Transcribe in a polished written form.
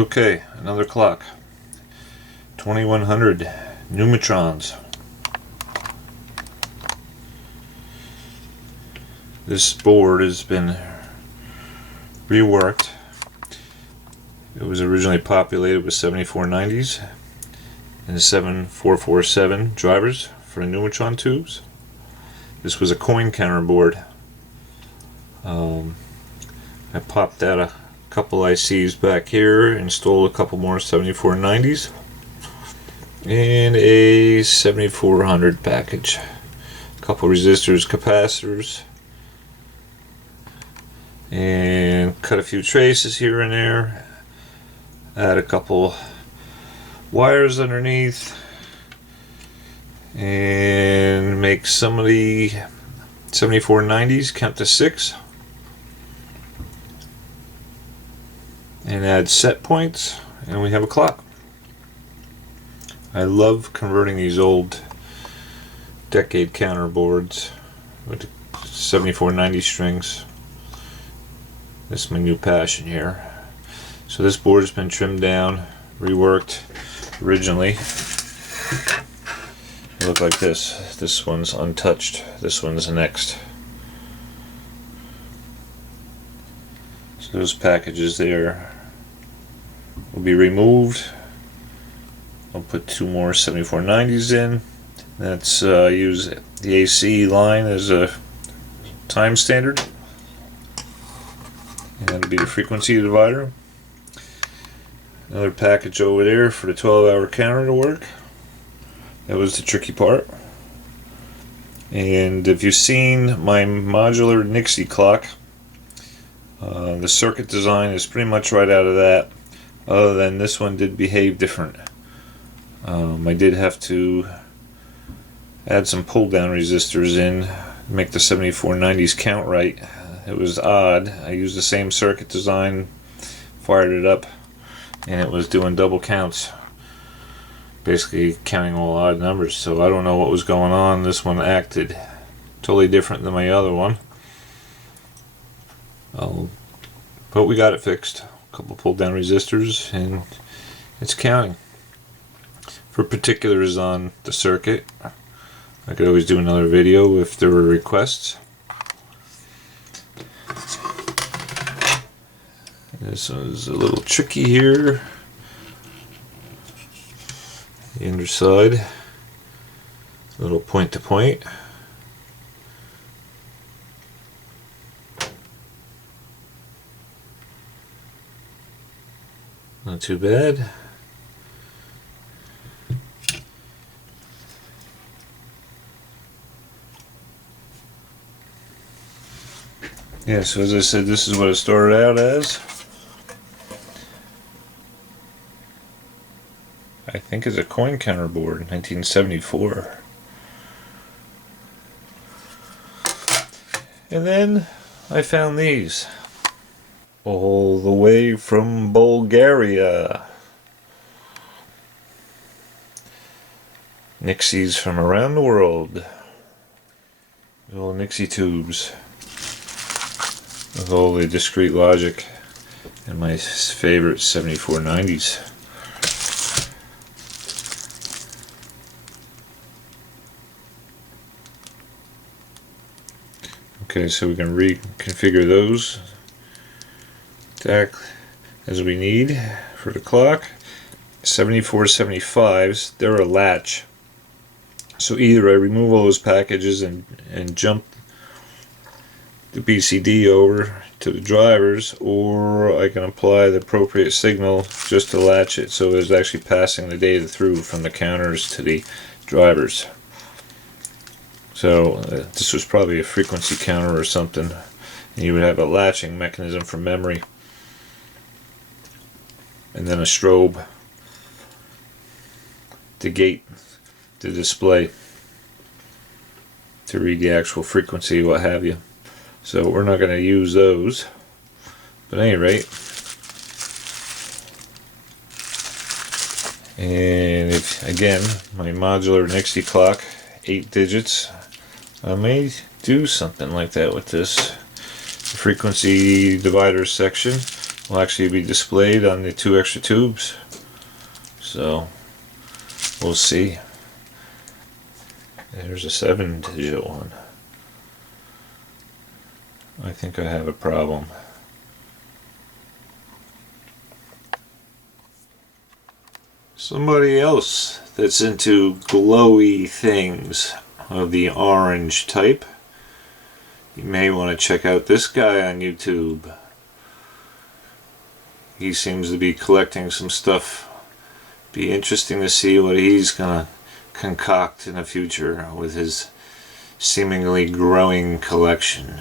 Okay, another clock. 2100 Numitrons. This board has been reworked. It was originally populated with 7490s and 7447 drivers for the Numitron tubes. This was a coin counter board. I popped out a couple ICs back here, installed a couple more 7490s and a 7400 package, a couple resistors, capacitors, and cut a few traces here and there, add a couple wires underneath, and make some of the 7490s count to 6, and add set points, and we have a clock. I love converting these old decade counter boards with 7490 strings. This is my new passion here. So this board has been trimmed down, reworked. Originally it looked like this. This one's untouched. This one's next. So those packages there will be removed. I'll put two more 7490s in. That's use the AC line as a time standard, and that'll be the frequency divider. Another package over there for the 12-hour counter to work. That was the tricky part. And if you've seen my modular Nixie clock, the circuit design is pretty much right out of that, other than this one did behave different. I did have to add some pull down resistors in to make the 7490s count right. It was odd. I used the same circuit design, fired it up, and it was doing double counts, basically counting all odd numbers. So I don't know what was going on. This one acted totally different than my other one. But we got it fixed. A couple pull down resistors and it's counting. For particulars on the circuit, I could always do another video if there were requests. This is a little tricky here. The underside, a little point to point. Not too bad. Yeah, so as I said, this is what it started out as. I think it's a coin counter board, 1974. And then I found these. All the way from Bulgaria. Nixies from around the world. Little Nixie tubes with all the discrete logic and my favorite 7490s. Okay, so we can reconfigure those to act as we need for the clock. 7475s, they're a latch. So either I remove all those packages and jump the BCD over to the drivers, or I can apply the appropriate signal just to latch it so it's actually passing the data through from the counters to the drivers. So this was probably a frequency counter or something, and you would have a latching mechanism for memory, and then a strobe to gate the display to read the actual frequency, what have you. So we're not going to use those, but at any rate, and if, again, my modular Nixie clock, 8 digits, I may do something like that with this frequency divider section. will actually be displayed on the 2 extra tubes. So we'll see. There's a 7-digit one. I think I have a problem. Somebody else that's into glowy things of the orange type, you may want to check out this guy on YouTube. He seems to be collecting some stuff. Be interesting to see what he's gonna concoct in the future with his seemingly growing collection.